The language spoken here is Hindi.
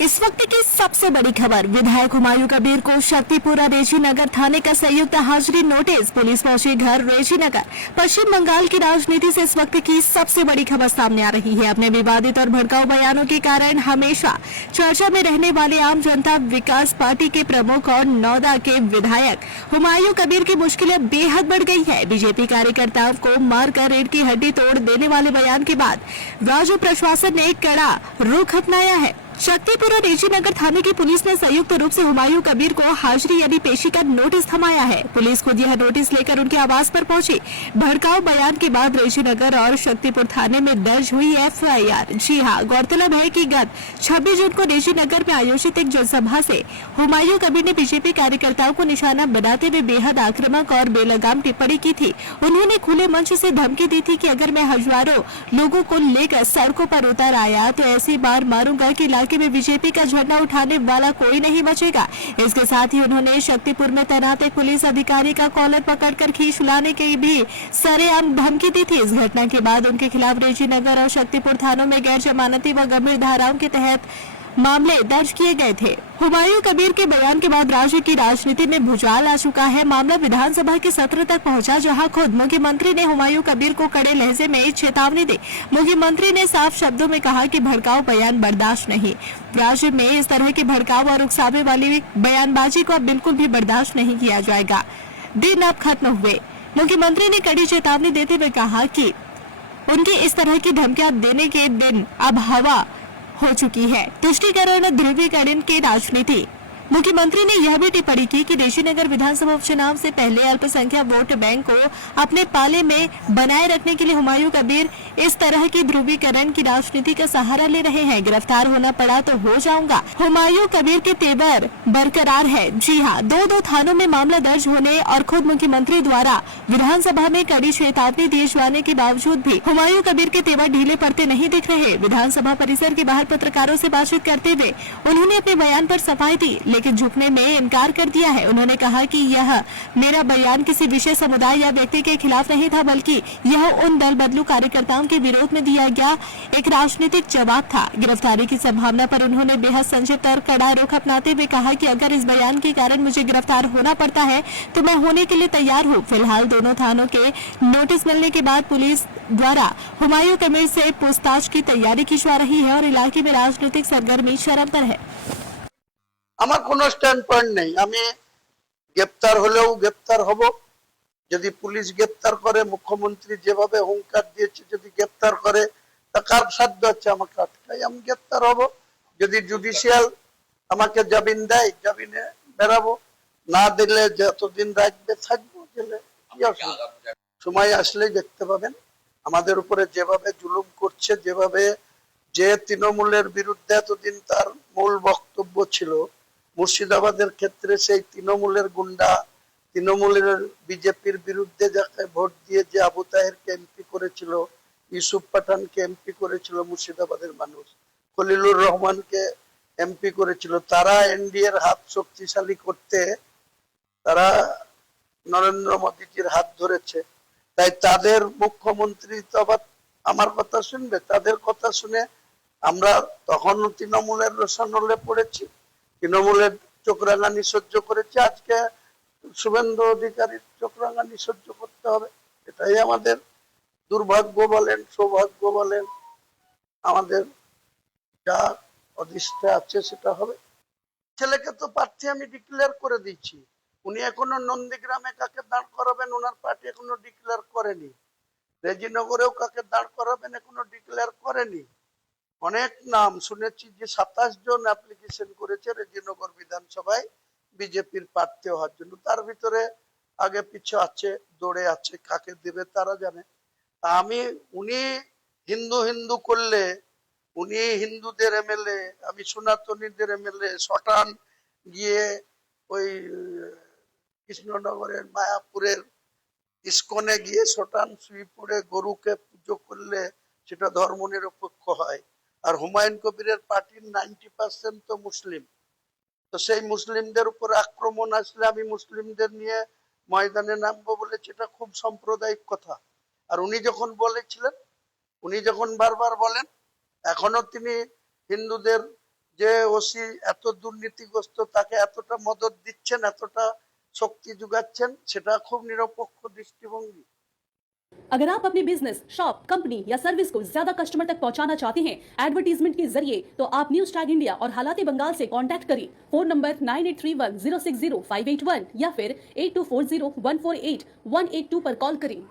इस वक्त की सबसे बड़ी खबर, विधायक हुमायूं कबीर को शक्तिपुरा रेजी नगर थाने का संयुक्त हाजिरी नोटिस। पुलिस पहुंची घर रेजी नगर। पश्चिम बंगाल की राजनीति से इस वक्त की सबसे बड़ी खबर सामने आ रही है। अपने विवादित और भड़काऊ बयानों के कारण हमेशा चर्चा में रहने वाले आम जनता विकास पार्टी के प्रमुख और नौदा के विधायक हुमायूं कबीर की मुश्किलें बेहद बढ़ गई है। बीजेपी कार्यकर्ताओं को मारकर रीढ़ की हड्डी तोड़ देने वाले बयान के बाद राज्य प्रशासन ने कड़ा रुख अपनाया है। शक्तिपुरा रेजी नगर थाने की पुलिस ने संयुक्त रूप से हुमायूं कबीर को हाजिरी यानी पेशी का नोटिस थमाया है। पुलिस खुद यह नोटिस लेकर उनके आवास पर पहुंची। भड़काऊ बयान के बाद रेजी नगर और शक्तिपुर थाने में दर्ज हुई एफआईआर। जी हां, गौरतलब है कि गत 26 जून को रेजी नगर में आयोजित एक जनसभा से हुमायूं कबीर ने बीजेपी कार्यकर्ताओं को निशाना बनाते हुए बेहद आक्रामक और बेलगाम टिप्पणी की थी। उन्होंने खुले मंच से धमकी दी थी कि अगर मैं हजारों लोगों को लेकर सड़कों पर उतर आया तो ऐसी बार मारूंगा कि इलाके में बीजेपी का झंडा उठाने वाला कोई नहीं बचेगा। इसके साथ ही उन्होंने शक्तिपुर में तैनात एक पुलिस अधिकारी का कॉलर पकड़कर खींच लाने की भी सरेआम धमकी दी थी। इस घटना के बाद उनके खिलाफ रेजी नगर और शक्तिपुर थानों में गैर जमानती व गंभीर धाराओं के तहत मामले दर्ज किए गए थे। हुमायूं कबीर के बयान के बाद राज्य की राजनीति में भूचाल आ चुका है। मामला विधानसभा के सत्र तक पहुंचा, जहां खुद मुख्यमंत्री ने हुमायूं कबीर को कड़े लहजे में चेतावनी दी। मुख्यमंत्री ने साफ शब्दों में कहा कि भड़काऊ बयान बर्दाश्त नहीं। राज्य में इस तरह की भड़काऊ और उकसावे वाली बयानबाजी को अब बिल्कुल भी बर्दाश्त नहीं किया जाएगा। दिन अब खत्म हुए। मुख्यमंत्री ने कड़ी चेतावनी देते हुए कहा कि उनकी इस तरह की धमकियां देने के दिन अब हवा हो चुकी है। तुष्टीकरण ध्रुवीकरण की राजनीति। मुख्यमंत्री ने यह भी टिप्पणी की कि रेजी नगर विधानसभा उपचुनाव से पहले अल्पसंख्यक वोट बैंक को अपने पाले में बनाए रखने के लिए हुमायूं कबीर इस तरह की ध्रुवीकरण की राजनीति का सहारा ले रहे हैं। गिरफ्तार होना पड़ा तो हो जाऊंगा। हुमायूं कबीर के तेवर बरकरार है। जी हां, दो थानों में मामला दर्ज होने और खुद मुख्यमंत्री द्वारा विधानसभा में कड़ी चेतावनी दिए जाने के बावजूद भी हुमायूं कबीर के तेवर ढीले पड़ते नहीं दिख रहे। विधानसभा परिसर के बाहर पत्रकारों से बातचीत करते हुए उन्होंने अपने बयान पर सफाई दी, लेकिन झुकने में इनकार कर दिया है। उन्होंने कहा कि यह मेरा बयान किसी विशेष समुदाय या व्यक्ति के खिलाफ नहीं था, बल्कि यह उन दल बदलू कार्यकर्ताओं के विरोध में दिया गया एक राजनीतिक जवाब था। गिरफ्तारी की संभावना पर उन्होंने बेहद संक्षिप्त और कड़ा रुख अपनाते हुए कहा कि अगर इस बयान के कारण मुझे गिरफ्तार होना पड़ता है तो मैं होने के लिए तैयार हूँ। फिलहाल दोनों थानों के नोटिस मिलने के बाद पुलिस द्वारा हुमायूं कबीर से पूछताछ की तैयारी की जा रही है और इलाके में राजनीतिक सरगर्मी चरम पर है। আমার কোনো স্ট্যান্ড পয়েন্ট নেই। আমি গ্রেপ্তার হলেও গ্রেপ্তার হব। যদি পুলিশ গ্রেপ্তার করে, মুখ্যমন্ত্রী যেভাবে হুঙ্কার দিয়েছে যদি গ্রেপ্তার করে, তা কার সাধ্য আছে আমাকে আটকাই? আমি গ্রেপ্তার হব। যদি জুডিশিয়াল আমাকে জামিন দেয়, জামিনে বেরাবো। না দিলে যতদিন রাখবে থাকবো জেলে। কি অসুবিধা? সময় আসলেই দেখতে পাবেন আমাদের উপরে যেভাবে জুলুম করছে, যেভাবে যে তৃণমূলের বিরুদ্ধে এতদিন তার মূল বক্তব্য ছিল। মুর্শিদাবাদের ক্ষেত্রে সেই তৃণমূলের গুন্ডা, তৃণমূলের বিজেপির বিরুদ্ধে যাকে ভোট দিয়ে যে আবু তাহেরকে এমপি করেছিল, ইউসুফ পাঠানকে এমপি করেছিল মুর্শিদাবাদের মানুষ, খলিলুর রহমানকে এমপি করেছিল, তারা এনডিএর হাত শক্তিশালী করতে তারা নরেন্দ্র মোদীজির হাত ধরেছে। তাই তাদের মুখ্যমন্ত্রী তো আবার আমার কথা শুনবে? তাদের কথা শুনে আমরা তখনও তৃণমূলের রোশনলে পড়েছি, তৃণমূলের চোখরাঙানি সহ্য করেছে। আজকে শুভেন্দু অধিকারীর চোখরাঙানি সহ্য করতে হবে। এটাই আমাদের দুর্ভাগ্য বলেন, সৌভাগ্য বলেন, আমাদের যা অদৃষ্টে আছে সেটা হবে। ছেলেকে তো প্রার্থী আমি ডিক্লেয়ার করে দিয়েছি। উনি এখনো নন্দীগ্রামে কাকে দাঁড় করাবেন ওনার পার্টি এখনো ডিক্লেয়ার করেনি। রেজিনগরেও কাকে দাঁড় করাবেন এখনো ডিক্লেয়ার করেনি। অনেক নাম শুনেছি যে 27 জন অ্যাপ্লিকেশন করেছে রেজিনগর বিধানসভায় বিজেপির প্রার্থী হওয়ার জন্য। তার ভিতরে আগে পিছু আছে, দৌড়ে আছে, কাকে দেবে তারা জানে। আমি উনি হিন্দু হিন্দু করলে, উনি হিন্দুদের এমএলএ, আমি সনাতনীদের এমএলএ। শটান গিয়ে ওই কৃষ্ণনগরের মায়াপুরের ইস্কনে গিয়ে শটান শ্রীপুরে গরুকে পুজো করলে সেটা ধর্মনিরপেক্ষ হয়। আর হুমায়ুন কবিরের পার্টির 90% তো মুসলিম। তো সেই মুসলিমদের উপর আক্রমণ আসলে আমি মুসলিমদের নিয়ে ময়দানে নামবো বলেছি, এটা খুব সাম্প্রদায়িক কথা। আর উনি যখন বলেছিলেন, উনি যখন বারবার বলেন, এখনো তিনি হিন্দুদের যে ওসি এত দুর্নীতিগ্রস্ত, তাকে এতটা মদত দিচ্ছেন, এতটা শক্তি যোগাচ্ছেন, সেটা খুব নিরপেক্ষ দৃষ্টিভঙ্গি। अगर आप अपने बिजनेस, शॉप, कंपनी या सर्विस को ज्यादा कस्टमर तक पहुंचाना चाहते हैं एडवर्टीजमेंट के जरिए, तो आप न्यूज टैग इंडिया और हालाते बंगाल से कांटेक्ट करें। फोन नंबर 9831060581 या फिर 8240148182 पर कॉल करें।